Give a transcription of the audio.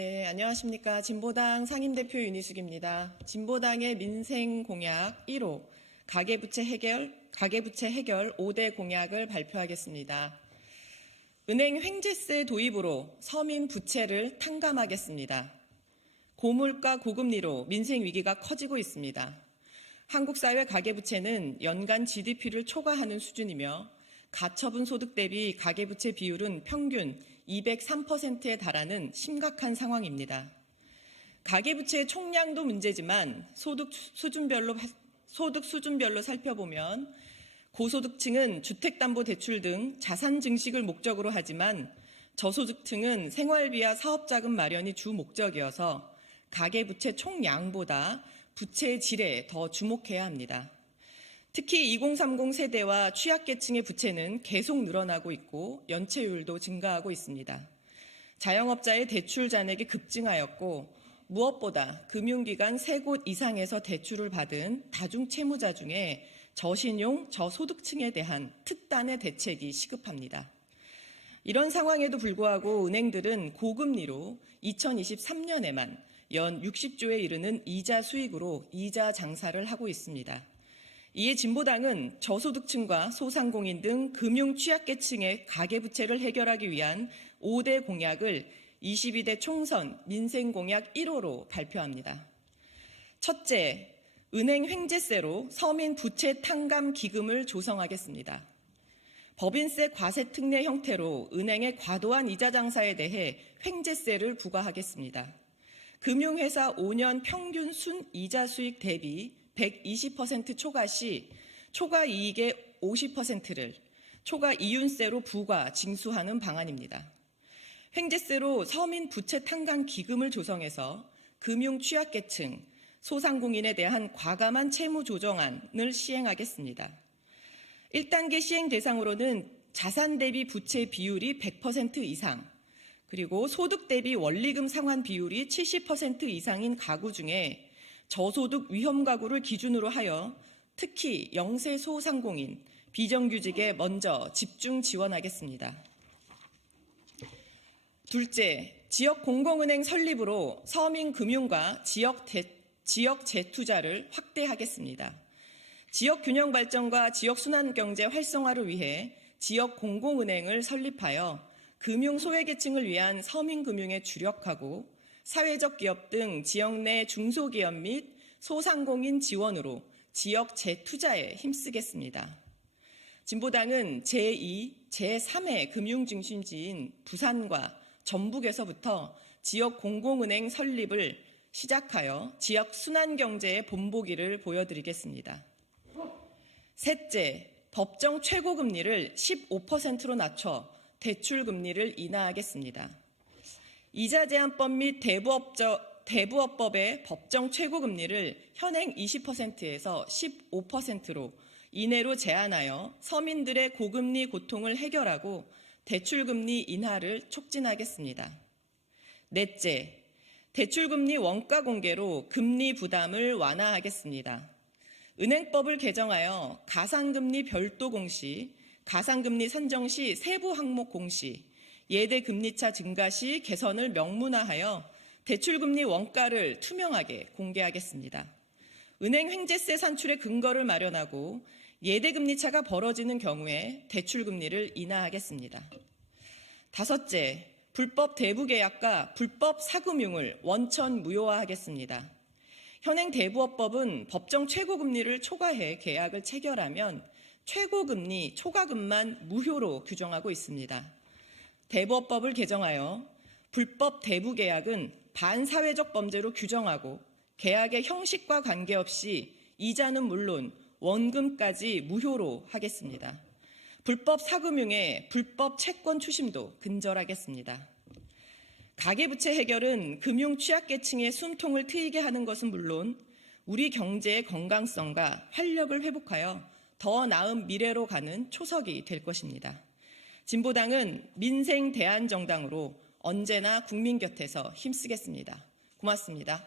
네, 안녕하십니까. 진보당 상임대표 윤희숙입니다. 진보당의 민생 공약 1호, 가계부채 해결 5대 공약을 발표하겠습니다. 은행 횡재세 도입으로 서민 부채를 탕감하겠습니다. 고물가 고금리로 민생 위기가 커지고 있습니다. 한국 사회 가계부채는 연간 GDP를 초과하는 수준이며 가처분 소득 대비 가계부채 비율은 평균 203%에 달하는 심각한 상황입니다. 가계부채의 총량도 문제지만 소득 수준별로 살펴보면 고소득층은 주택담보대출 등 자산 증식을 목적으로 하지만 저소득층은 생활비와 사업자금 마련이 주 목적이어서 가계부채 총량보다 부채의 질에 더 주목해야 합니다. 특히 2030 세대와 취약계층의 부채는 계속 늘어나고 있고 연체율도 증가하고 있습니다. 자영업자의 대출 잔액이 급증하였고 무엇보다 금융기관 3곳 이상에서 대출을 받은 다중채무자 중에 저신용, 저소득층에 대한 특단의 대책이 시급합니다. 이런 상황에도 불구하고 은행들은 고금리로 2023년에만 연 60조에 이르는 이자 수익으로 이자 장사를 하고 있습니다. 이에 진보당은 저소득층과 소상공인 등 금융 취약계층의 가계부채를 해결하기 위한 5대 공약을 22대 총선 민생공약 1호로 발표합니다. 첫째, 은행 횡재세로 서민 부채 탕감 기금을 조성하겠습니다. 법인세 과세 특례 형태로 은행의 과도한 이자 장사에 대해 횡재세를 부과하겠습니다. 금융회사 5년 평균 순이자 수익 대비 120% 초과 시 초과 이익의 50%를 초과 이윤세로 부과 징수하는 방안입니다. 횡재세로 서민 부채 탕감 기금을 조성해서 금융 취약계층, 소상공인에 대한 과감한 채무 조정안을 시행하겠습니다. 1단계 시행 대상으로는 자산 대비 부채 비율이 100% 이상, 그리고 소득 대비 원리금 상환 비율이 70% 이상인 가구 중에 저소득 위험 가구를 기준으로 하여 특히 영세 소상공인, 비정규직에 먼저 집중 지원하겠습니다. 둘째, 지역 공공은행 설립으로 서민 금융과 지역 재투자를 확대하겠습니다. 지역 균형 발전과 지역 순환 경제 활성화를 위해 지역 공공은행을 설립하여 금융 소외계층을 위한 서민 금융에 주력하고 사회적 기업 등 지역 내 중소기업 및 소상공인 지원으로 지역 재투자에 힘쓰겠습니다. 진보당은 제2, 제3의 금융중심지인 부산과 전북에서부터 지역 공공은행 설립을 시작하여 지역 순환경제의 본보기를 보여드리겠습니다. 셋째, 법정 최고금리를 15%로 낮춰 대출금리를 인하하겠습니다. 이자제한법 및 대부업법의 법정 최고금리를 현행 20%에서 15%로 이내로 제한하여 서민들의 고금리 고통을 해결하고 대출금리 인하를 촉진하겠습니다. 넷째, 대출금리 원가 공개로 금리 부담을 완화하겠습니다. 은행법을 개정하여 가상금리 별도 공시, 가상금리 산정 시 세부 항목 공시, 예대 금리차 증가 시 개선을 명문화하여 대출금리 원가를 투명하게 공개하겠습니다. 은행 횡재세 산출의 근거를 마련하고 예대 금리차가 벌어지는 경우에 대출금리를 인하하겠습니다. 다섯째, 불법 대부계약과 불법 사금융을 원천 무효화하겠습니다. 현행 대부업법은 법정 최고금리를 초과해 계약을 체결하면 최고금리, 초과금만 무효로 규정하고 있습니다. 대부업법을 개정하여 불법 대부계약은 반사회적 범죄로 규정하고 계약의 형식과 관계없이 이자는 물론 원금까지 무효로 하겠습니다. 불법 사금융의 불법 채권 추심도 근절하겠습니다. 가계부채 해결은 금융 취약계층의 숨통을 트이게 하는 것은 물론 우리 경제의 건강성과 활력을 회복하여 더 나은 미래로 가는 초석이 될 것입니다. 진보당은 민생 대안정당으로 언제나 국민 곁에서 힘쓰겠습니다. 고맙습니다.